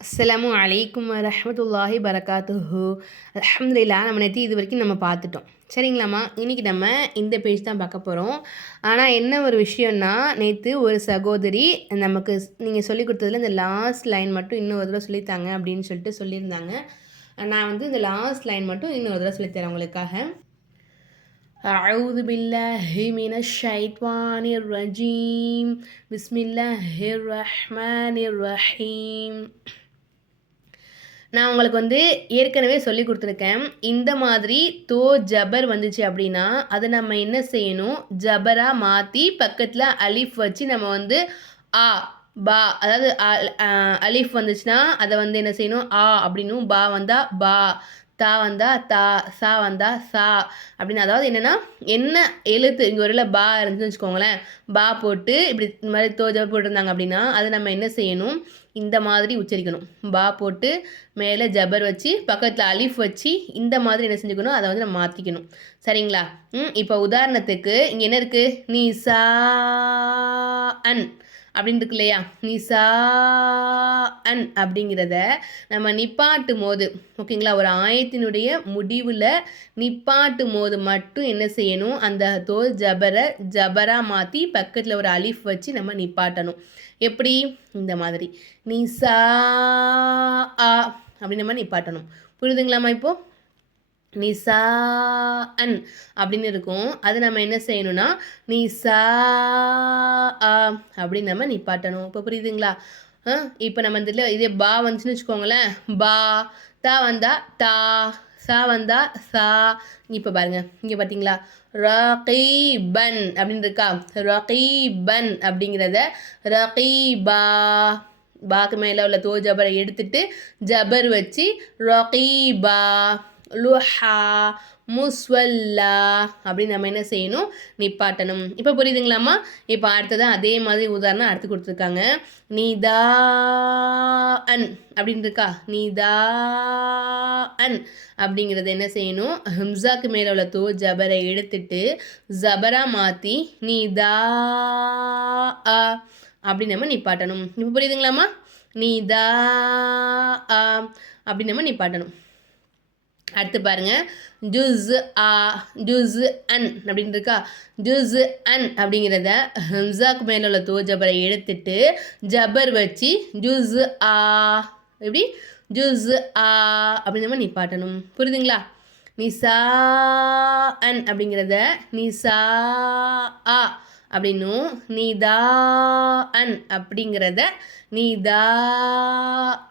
அஸ்ஸலாமு அலைக்கும் வரஹ்மத்துல்லாஹி பரகாத்துஹு அல்ஹம்துலில்லா நம்ம நேற்று இது வரைக்கும் நம்ம பார்த்துட்டோம் சரிங்களாம்மா இன்றைக்கி நம்ம இந்த பேஜ் தான் பார்க்க போகிறோம் ஆனால் என்ன ஒரு விஷயம்னா நேற்று ஒரு சகோதரி நமக்கு நீங்கள் சொல்லி கொடுத்ததுல இந்த லாஸ்ட் லைன் மட்டும் இன்னும் ஒரு தடவை சொல்லித்தாங்க அப்படின்னு சொல்லிட்டு சொல்லியிருந்தாங்க நான் வந்து இந்த லாஸ்ட் லைன் மட்டும் இன்னொரு தடவை சொல்லித்தரேன் உங்களுக்காக أعوذ بالله من الشيطان الرجيم بسم الله الرحمن الرحيم நான் உங்களுக்கு வந்து ஏற்கனவே சொல்லி கொடுத்துருக்கேன். இந்த மாதிரி தோ ஜபர் வந்துச்சு அப்படின்னா அதை நம்ம என்ன செய்யணும்? ஜபராக மாற்றி பக்கத்தில் அலிஃப் வச்சு நம்ம வந்து ஆ பா அதாவது அ- அலிஃப் வந்துச்சுன்னா அதை வந்து என்ன செய்யணும்? ஆ அப்படின்னும் பா வந்தால் பா. தா வந்தா தா சா வந்தா சா அப்படின்னு அதாவது என்னென்னா என்ன எழுத்து இங்கே ஒரு பா இருந்துச்சுன்னு வச்சுக்கோங்களேன். பா போட்டு இப்படி இந்த மாதிரி தோஜவர் போட்டிருந்தாங்க அப்படின்னா அது நம்ம என்ன செய்யணும்? இந்த மாதிரி உச்சரிக்கணும். பா போட்டு மேலே ஜபர் வச்சு பக்கத்தில் அலிஃப் வச்சு இந்த மாதிரி என்ன செஞ்சுக்கணும்? அதை வந்து நம்ம மாற்றிக்கணும் சரிங்களா? ம் இப்போ உதாரணத்துக்கு இங்கே என்ன இருக்குது நீ சா அன். அப்படின்னு இருக்கு இல்லையா? நிசா அன் அப்படிங்கிறத நம்ம நிப்பாட்டும் போது ஓகேங்களா? ஒரு ஆயத்தினுடைய முடிவில் நிப்பாட்டும் போது மட்டும் என்ன செய்யணும்? அந்த தோ ஜபரை ஜபரா மாற்றி பக்கத்தில் ஒரு அலிஃப் வச்சு நம்ம நிப்பாட்டணும். எப்படி? இந்த மாதிரி. நிசா ஆ அப்படின்னு நம்ம நிப்பாட்டணும். புரியுதுங்களாம்மா இப்போது நிசா அன் அப்படின்னு இருக்கும். அது நம்ம என்ன செய்யணும்னா நிசா ஆ அப்படின்னு நம்ம நிப்பாட்டணும். இப்போ புரியுதுங்களா? ஆ இப்போ நம்ம இதில் இதே பா வந்துச்சுன்னு வச்சுக்கோங்களேன். பா தா வந்தா தா சா வந்தா சா. இப்போ பாருங்க இங்கே பார்த்தீங்களா ரகீபன் அப்படின்னு இருக்கா? ரகீபன் அப்படிங்கிறத ரகீபா. பாக்கு மேலே உள்ள தோ ஜபரை எடுத்துட்டு ஜபர் வச்சு ரகீபா. லுஹா முஸ்வல்லா அப்படின்னு நம்ம என்ன செய்யணும்? நிப்பாட்டணும். இப்போ புரியுதுங்களாம்மா? இப்போ அடுத்ததான் அதே மாதிரி உதாரணம் அடுத்து கொடுத்துருக்காங்க. நீதா அன் அப்படின்னு இருக்கா? நீதா அன் அப்படிங்கிறது என்ன செய்யணும்? ஹம்சாக்கு மேலே உள்ள தோ ஜபரை எடுத்துட்டு ஜபரா மாற்றி நீதா அ அப்படின்னு நம்ம நிப்பாட்டணும். இப்போ புரியுதுங்களாம்மா? நீதா ஆ அப்படி நம்ம நிப்பாட்டணும். அடுத்து பாருங்க. ஜுஸ் ஆ ஜுஸ் அன் அப்படின்னு இருக்கா ஜுஸ் அன் அப்படிங்கிறத ஹம்சாக்கு மேலே உள்ள தோ ஜபரை எடுத்துட்டு ஜபர் வச்சு ஜுஸ் ஆ எப்படி? ஜுஸ் ஆ அப்படின்னு நம்ம நிப்பாட்டணும். புரியுதுங்களா? நிசா அன் அப்படிங்கிறத நிசா ஆ அப்படின்னும். நீதா அன் அப்படிங்கிறத நீதா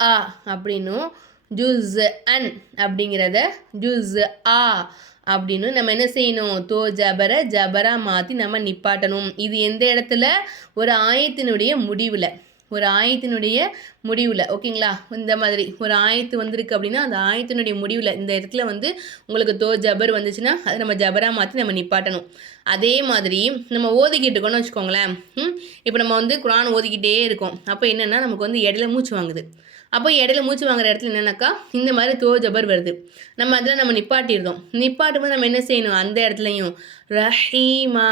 ஆ அப்படின்னும். ஜூஸ் அன் அப்படிங்கிறத ஜூஸ் ஆ அப்படின்னு நம்ம என்ன செய்யணும்? தோ ஜபர ஜபரா மாற்றி நம்ம நிப்பாட்டணும். இது எந்த இடத்துல? ஒரு ஆயத்தினுடைய முடிவில். ஒரு ஆயத்தினுடைய முடிவில் ஓகேங்களா? இந்த மாதிரி ஒரு ஆயத்து வந்திருக்கு அப்படின்னா அந்த ஆயத்தினுடைய முடிவில் இந்த இடத்துல வந்து உங்களுக்கு தோ ஜபர் வந்துச்சுன்னா அதை நம்ம ஜபரா மாற்றி நம்ம நிப்பாட்டணும். அதே மாதிரி நம்ம ஓதிக்கிட்டு இருக்கோம்னு வச்சுக்கோங்களேன் ம் இப்போ நம்ம வந்து குரான் ஓதிக்கிட்டே இருக்கோம். அப்போ என்னென்னா நமக்கு வந்து இடையில மூச்சு வாங்குது. அப்போ இடையில மூச்சு வாங்குற இடத்துல என்னென்னாக்கா இந்த மாதிரி தோ ஜபர் வருது. நம்ம அதில் நம்ம நிப்பாட்டிடுறோம் நிப்பாட்டும் போது நம்ம என்ன செய்யணும்? அந்த இடத்துலையும் ரஹீமா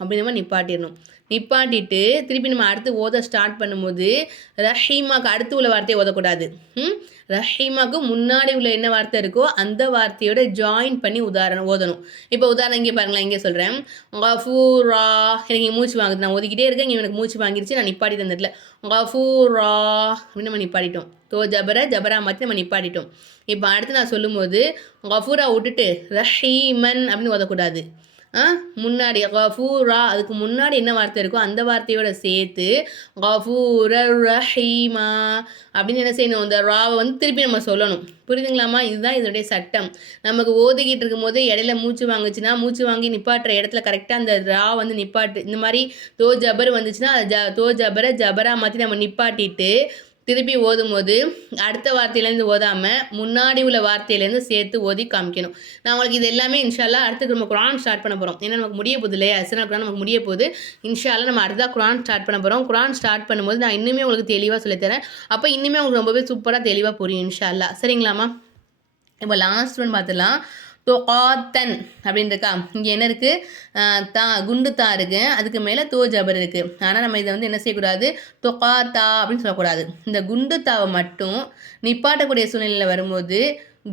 அப்படின்னு நம்ம நிப்பாட்டிடணும். நிப்பாட்டிட்டு திருப்பி நம்ம அடுத்து ஓத ஸ்டார்ட் பண்ணும்போது ரஹீமாக்கு அடுத்து உள்ள வார்த்தையை ஓதக்கூடாது. ம் ரஹீமாக்கு முன்னாடி உள்ள என்ன வார்த்தை இருக்கோ அந்த வார்த்தையோட ஜாயின் பண்ணி உதாரணம் ஓதணும். இப்போ உதாரணம் இங்கே பாருங்களேன் இங்கே சொல்கிறேன் கஃபூரா எனக்கு மூச்சு வாங்குது. நான் ஓதிக்கிட்டே இருக்கேன் இங்கே எனக்கு மூச்சு வாங்கிருச்சு நான் நிப்பாட்டி தந்ததில்ல கஃபூரா அப்படின்னு நம்ம நிப்பாட்டிட்டோம். தோ ஜபர ஜபரா மாற்றி நம்ம நிப்பாட்டிட்டோம். இப்போ அடுத்து நான் சொல்லும்போது கஃபூரா விட்டுட்டு ரஹீமன் அப்படின்னு ஓதக்கூடாது. முன்னாடி கஃபூரா அதுக்கு முன்னாடி என்ன வார்த்தை இருக்கோ அந்த வார்த்தையோட சேர்த்து கஃபூர ரஹீமா அப்படின்னு என்ன செய்யணும்? அந்த ராவை வந்து திருப்பி நம்ம சொல்லணும். புரியுதுங்களாம்மா? இதுதான் இதனுடைய சட்டம். நமக்கு ஓதிக்கிட்டு இருக்கும்போது இடையில மூச்சு வாங்குச்சுன்னா மூச்சு வாங்கி நிப்பாட்டுற இடத்துல கரெக்டாக அந்த ரா வந்து நிப்பாட்டு இந்த மாதிரி தோ ஜபர் வந்துச்சுன்னா ஜ தோ ஜபரை ஜபரா மாற்றி நம்ம நிப்பாட்டிட்டு திருப்பி ஓதும்போது அடுத்த வார்த்தையிலேருந்து ஓதாமல் முன்னாடி உள்ள வார்த்தையிலேருந்து சேர்த்து ஓதி காமிக்கணும். நான் உங்களுக்கு இது எல்லாமே இன்ஷால்லா அடுத்து நம்ம குரான் ஸ்டார்ட் பண்ண போகிறோம் ஏன்னா நமக்கு முடிய போகுது இல்லையா? அசனா குரான் நமக்கு முடிய போகுது. இன்ஷால்லா நம்ம அடுத்தா குரான் ஸ்டார்ட் பண்ண போகிறோம் குரான் ஸ்டார்ட் பண்ணும்போது நான் இன்னுமே உங்களுக்கு தெளிவாக சொல்லித்தரேன் அப்போ இன்னுமே உங்களுக்கு ரொம்பவே சூப்பராக தெளிவாக புரியும் இன்ஷால்லா. சரிங்களாம்மா? இப்போ லாஸ்ட் ஒன் பார்த்துலாம் தொகாத்தன் அப்படின்னு இருக்கா இங்கே என்ன இருக்குது தா குண்டு தா இருக்குது அதுக்கு மேலே தோ ஜபர் இருக்குது ஆனால் நம்ம இதை வந்து என்ன செய்யக்கூடாது? தொகாத்தா அப்படின்னு சொல்லக்கூடாது. இந்த குண்டு தாவை மட்டும் நிப்பாட்டக்கூடிய சூழ்நிலையில் வரும்போது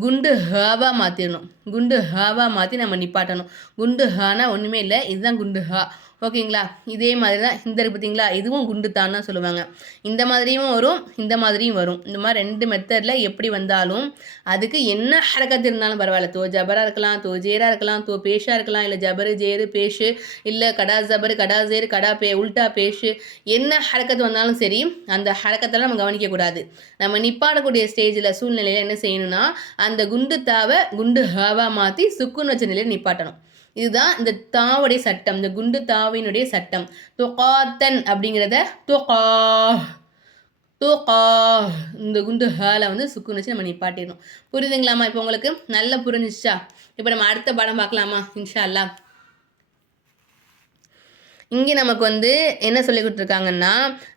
குண்டு ஹாவாக மாற்றிடணும் குண்டு ஹாவாக மாற்றி நம்ம நிப்பாட்டணும். குண்டு ஹானா ஒன்றுமே இல்லை. இதுதான் குண்டு ஹா. ஓகேங்களா? இதே மாதிரி தான் இந்த பார்த்தீங்களா இதுவும் குண்டு தான் சொல்லுவாங்க. இந்த மாதிரியும் வரும் இந்த மாதிரியும் வரும். இந்த மாதிரி ரெண்டு மெத்தடில் எப்படி வந்தாலும் அதுக்கு என்ன ஹரக்கத்து இருந்தாலும் பரவாயில்ல. தோ ஜபராக இருக்கலாம் தோ ஜேராக இருக்கலாம் தோ பேஷாக இருக்கலாம் இல்லை ஜபரு ஜேரு பேஷு இல்லை கடா ஜபரு கடா ஜேரு கடா பே உல்டா பேஷு என்ன ஹரக்கத்து வந்தாலும் சரி அந்த ஹரக்கத்தெல்லாம் நம்ம கவனிக்கக்கூடாது. நம்ம நிப்பாடக்கூடிய ஸ்டேஜில் சூழ்நிலையில் என்ன செய்யணும்னா அந்த குண்டு தாவை குண்டு ஹாவாக மாற்றி சுக்குன்னு வச்ச நிலையில் நிப்பாட்டணும். இதுதான் இந்த தாவுடைய சட்டம் இந்த குண்டு தாவினுடைய சட்டம். துகாத்தன் அப்படிங்கிறத துகா தோகா இந்த குண்டு ஹாலை வந்து சுக்குன்னு வச்சு நம்ம நிப்பாட்டிடணும். புரியுதுங்களாம்மா? இப்போ உங்களுக்கு நல்லா புரிஞ்சிச்சா? இப்போ நம்ம அடுத்த படம் பார்க்கலாமா? இன்ஷா அல்லா இங்கே நமக்கு வந்து என்ன சொல்லி கொடுத்துருக்காங்கன்னா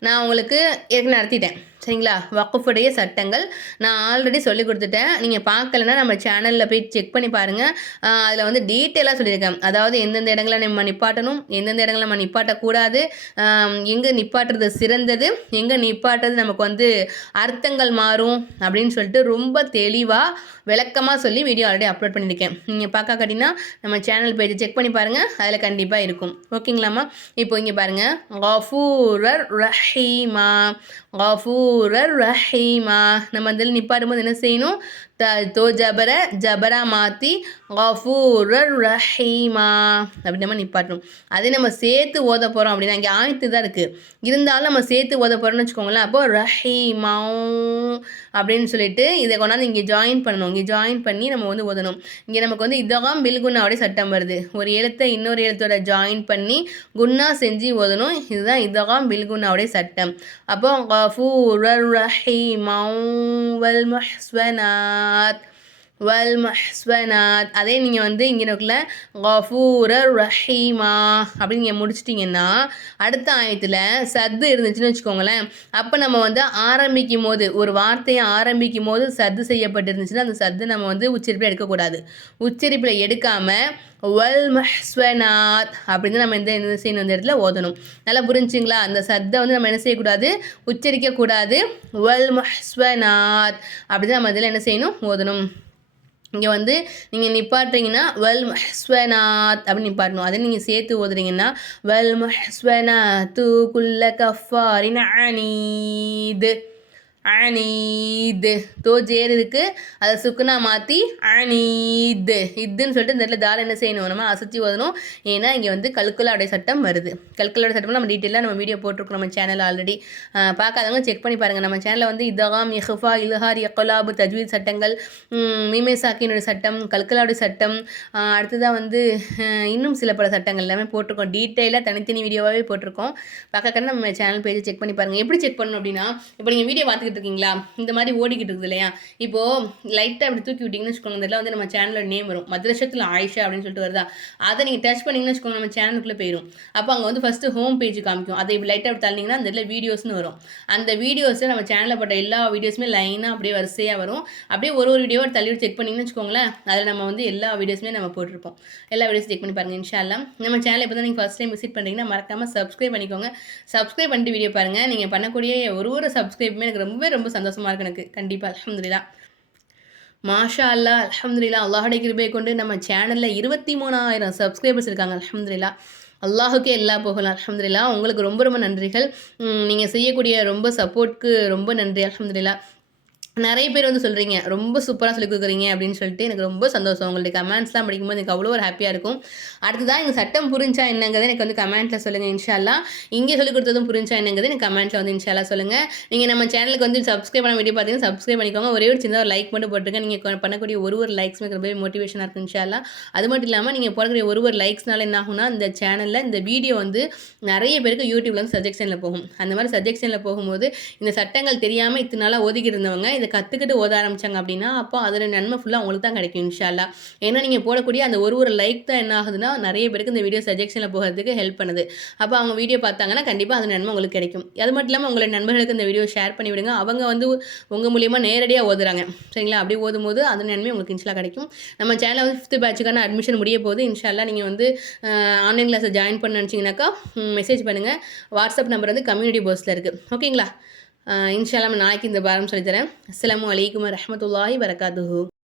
நான் உங்களுக்கு ஏற்கனவே நடத்திட்டேன். சரிங்களா? வக்குஃபுடைய சட்டங்கள். நான் ஆல்ரெடி சொல்லி கொடுத்துட்டேன். நீங்கள் பார்க்கலன்னா நம்ம சேனலில் போய் செக் பண்ணி பாருங்கள் அதில் வந்து டீட்டெயிலாக சொல்லியிருக்கேன். அதாவது எந்தெந்த இடங்களை நம்ம நிப்பாட்டணும் எந்தெந்த இடங்களை நம்ம நிப்பாட்டக்கூடாது எங்கே நிப்பாட்டுறது சிறந்தது எங்கே நிப்பாட்டுறது நமக்கு வந்து அர்த்தங்கள் மாறும் அப்படின்னு சொல்லிட்டு ரொம்ப தெளிவாக விளக்கமாக சொல்லி வீடியோ ஆல்ரெடி அப்லோட் பண்ணியிருக்கேன். நீங்கள் பார்க்க காட்டினா நம்ம சேனல் பேஜை செக் பண்ணி பாருங்கள் அதில் கண்டிப்பாக இருக்கும். ஓகேங்களாம்மா இப்போ இங்கே பாருங்கள் கஃபூரர் ரஹீமா. கஃபூரர் ரஹீமா. நம்ம அதில் நிப்பாட்டும்போது என்ன செய்யணும்? தோ ஜபர ஜபரா மாற்றி கஃபூரர் ரஹீமா அப்படி நம்ம நிப்பாட்டணும். அதே நம்ம சேர்த்து ஓத போகிறோம் அப்படின்னா இங்கே ஆயத்து தான் இருக்குது இருந்தாலும் நம்ம சேர்த்து ஓத போகிறோம்னு வச்சுக்கோங்களேன் அப்போது ரஹீமா அப்படின்னு சொல்லிட்டு இதை கொண்டாந்து இங்கே ஜாயின் பண்ணணும். இங்கே ஜாயின் பண்ணி நம்ம வந்து ஓதணும். இங்கே நமக்கு வந்து இதகம் பில்குன்னாவுடைய சட்டம் வருது. ஒரு எழுத்தை இன்னொரு எழுத்தோட ஜாயின் பண்ணி குன்னா செஞ்சு ஓதணும். இதுதான் இதகம் பில்குன்னாவுடைய சட்டம். அப்போ கஃபூரர் ரஹீமா வல் முஹ்ஸ்வனாத் வல் மஹ்ஸ்வனாத் அதே நீங்கள் வந்து இங்கே இருக்குல்ல கஃபூர ரஹீமா அப்படின்னு நீங்கள் முடிச்சிட்டிங்கன்னா அடுத்த ஆயத்தில் சத்து இருந்துச்சுன்னு வச்சுக்கோங்களேன். அப்போ நம்ம வந்து ஆரம்பிக்கும் போது ஒரு வார்த்தையை ஆரம்பிக்கும் போது சத்து செய்யப்பட்டிருந்துச்சுன்னா அந்த சத்து நம்ம வந்து உச்சரிப்பில் எடுக்கக்கூடாது. உச்சரிப்பில் எடுக்காமல் வல் மஹ்ஸ்வனாத் அப்படின்னு நம்ம இந்த என்ன செய்யணும் இந்த இடத்துல ஓதணும். நல்லா புரிஞ்சுங்களா? அந்த சத்தை வந்து நம்ம என்ன செய்யக்கூடாது? உச்சரிக்கக்கூடாது. வல் மஹ்ஸ்வனாத் அப்படின்னு நம்ம இதில் என்ன செய்யணும்? ஓதணும். இங்கே வந்து நீங்கள் நிப்பாட்டுறீங்கன்னா வெல் மஹ்ஸ்வனாத் அப்படின்னு நிப்பாட்டணும். அதே நீங்கள் சேர்த்து ஓதுறீங்கன்னா வெல் தூ குல்ல கஃபாரின் அனீது அனீது. தோ ஜேர் இருக்குது அதை சுக்குனா மாற்றி அனீது. இதுன்னு சொல்லிட்டு இந்த இடத்துல தால் என்ன செய்யணும்? நம்ம அசத்தி ஓதணும். ஏன்னா இங்கே வந்து கல்குலாவுடைய சட்டம் வருது. கல்குலாவுடைய சட்டம் நம்ம டீட்டெயிலாக நம்ம வீடியோ போட்டிருக்கோம் நம்ம சேனல் ஆல்ரெடி பார்க்காதவங்க செக் பண்ணி பாருங்கள் நம்ம சேனலில் வந்து இதகாம் இஹ்ஃபா இல்ஹார் எக்கலாபு தஜ்வீத் சட்டங்கள் மீமே சாக்கினுடைய சட்டம் கல்குலாவுடைய சட்டம் அடுத்ததாக வந்து இன்னும் சில பல சட்டங்கள் எல்லாமே போட்டிருக்கோம். டீட்டெயிலாக தனித்தனி வீடியோவாகவே போட்டிருக்கோம். பார்க்க நம்ம சேனல் பேஜை செக் பண்ணி பாருங்கள் எப்படி செக் பண்ணணும் அப்படின்னா இப்போ நீங்கள் வீடியோ பார்த்துக்கிட்டு பார்த்துருக்கீங்களா இருக்கீங்களா இந்த மாதிரி ஓடிக்கிட்டு இருக்குது இல்லையா? இப்போது லைட்டாக அப்படி தூக்கி விட்டிங்கன்னு வச்சுக்கோங்க இதில் வந்து நம்ம சேனலோட நேம் வரும். மதுரஷத்தில் ஆயிஷா அப்படின்னு சொல்லிட்டு வருதா? அதை நீங்கள் டச் பண்ணிங்கன்னு வச்சுக்கோங்க நம்ம சேனலுக்குள்ளே போயிடும் அப்போ அங்கே வந்து ஃபஸ்ட்டு ஹோம் பேஜ் காமிக்கும். அதை இப்படி லைட்டாக அப்படி தள்ளிங்கன்னா அந்த இதில் வீடியோஸ்னு வரும். அந்த வீடியோஸை நம்ம சேனலில் பட்ட எல்லா வீடியோஸுமே லைனாக அப்படியே வரிசையாக வரும். அப்படியே ஒரு ஒரு வீடியோ தள்ளி செக் பண்ணிங்கன்னு வச்சுக்கோங்களேன் அதில் நம்ம வந்து எல்லா வீடியோஸுமே நம்ம போட்டிருப்போம். எல்லா வீடியோஸ் செக் பண்ணி பாருங்கள் இன்ஷால்லாம் நம்ம சேனல் இப்போ தான் நீங்கள் ஃபஸ்ட் டைம் விசிட் பண்ணுறீங்கன்னா மறக்காமல் சப்ஸ்கிரைப் பண்ணிக்கோங்க. சப்ஸ்கிரைப் பண்ணிட்டு வீடியோ பாருங்கள் நீங்கள் பண்ணக்கூடிய ஒரு ஒரு சப்ஸ்கிரைப்புமே எனக்கு ரொம்ப ரொம்ப சந்தோஷமாக இருக்குது எனக்கு. கண்டிப்பாக அலமதுல்லா மாஷா அல்லா அலமதுல்லா அல்லாஹுடைய கிருபையை கொண்டு நம்ம சேனலில் இருபத்தி மூணாயிரம் சப்ஸ்கிரைபர்ஸ் இருக்காங்க அலமதுல்லா அல்லாஹுக்கே எல்லா போகலாம் அலமதுல்லா உங்களுக்கு ரொம்ப ரொம்ப நன்றிகள். நீங்கள் செய்யக்கூடிய ரொம்ப சப்போர்ட்க்கு ரொம்ப நன்றி அலமதுல்லா நிறைய பேர் வந்து சொல்கிறீங்க ரொம்ப சூப்பராக சொல்லி கொடுக்குறீங்க அப்படின்னு சொல்லிட்டு எனக்கு ரொம்ப சந்தோஷம். உங்களுடைய கமெண்ட்ஸ்லாம் படிக்கும்போது எனக்கு அவ்வளோ ஒரு ஹாப்பியாக இருக்கும். அடுத்ததான் எங்கள் சட்டம் புரிஞ்சா என்னங்கிறத எனக்கு வந்து கமெண்ட்டில் சொல்லுங்கள் இன்ஷால்லா இங்கே சொல்லிக் கொடுத்ததும் புரிஞ்சா என்னங்கிறது எனக்கு கமெண்ட்டில் வந்து இன்ஷால்லா சொல்லுங்கள் நீங்கள் நம்ம சேனலுக்கு வந்து சப்ஸ்கிரைப் பண்ண வீடியோ பார்த்தீங்கன்னா சப்ஸ்கிரைப் பண்ணிக்கோங்க. ஒரே ஒரு சின்ன ஒரு லைக் மட்டும் போட்டுருங்க. நீங்கள் பண்ணக்கூடிய ஒரு ஒரு லைக்ஸுமே ரொம்ப மோட்டிவேஷனாக இருக்கும் இன்ஷால்லா அது மட்டும் இல்லாமல் நீங்கள் போடக்கூடிய ஒரு ஒரு லைக்ஸ்னால என்ன ஆகும்னா இந்த சேனலில் இந்த வீடியோ வந்து நிறைய பேருக்கு யூடியூப்ல வந்து சஜெக்ஷனில் போகும். அந்த மாதிரி சஜெக்ஷனில் போகும்போது இந்த சட்டங்கள் தெரியாமல் இத்தனை நாளாக ஒதுக்கி இருந்தவங்க இதை கற்றுக்கிட்டு ஓத ஆரம்பித்தாங்க அப்படின்னா அப்போ அதில் நன்மை ஃபுல்லாக அவங்களுக்கு தான் கிடைக்கும் இன்ஷால்லா ஏன்னா நீங்கள் போடக்கூடிய அந்த ஒரு ஒரு லைக் தான் என்ன ஆகுதுன்னா நிறைய பேருக்கு இந்த வீடியோ சஜெக்ஷனில் போகிறதுக்கு ஹெல்ப் பண்ணுது. அப்போ அவங்க வீடியோ பார்த்தாங்கன்னா கண்டிப்பாக அது நன்மை உங்களுக்கு கிடைக்கும். அது மட்டும் இல்லாமல் உங்களை நண்பர்களுக்கு இந்த வீடியோ ஷேர் பண்ணி விடுங்க. அவங்க வந்து உங்கள் மூலியமாக நேரடியாக ஓதுறாங்க. சரிங்களா? அப்படி ஓதும் போது அது நன்மை உங்களுக்கு இன்ஷால்லா கிடைக்கும். நம்ம சேனலில் வந்து ஃபிஃப்த் பேட்சுக்கான அட்மிஷன் முடிய போது இன்ஷால்லா நீங்கள் வந்து ஆன்லைன் கிளாஸை ஜாயின் பண்ண நினச்சிங்கனாக்கா மெசேஜ் பண்ணுங்கள் வாட்ஸ்அப் நம்பர் வந்து கம்யூனிட்டி போஸ்ட்டில் இருக்குது ஓகேங்களா இன்ஷால்லாம் நாளைக்கு இந்த பாரம் சொல்லித்தரேன். அஸ்லாம் வலைக்கம் வரஹமத்துல்லாஹி வரகாத்துஹூ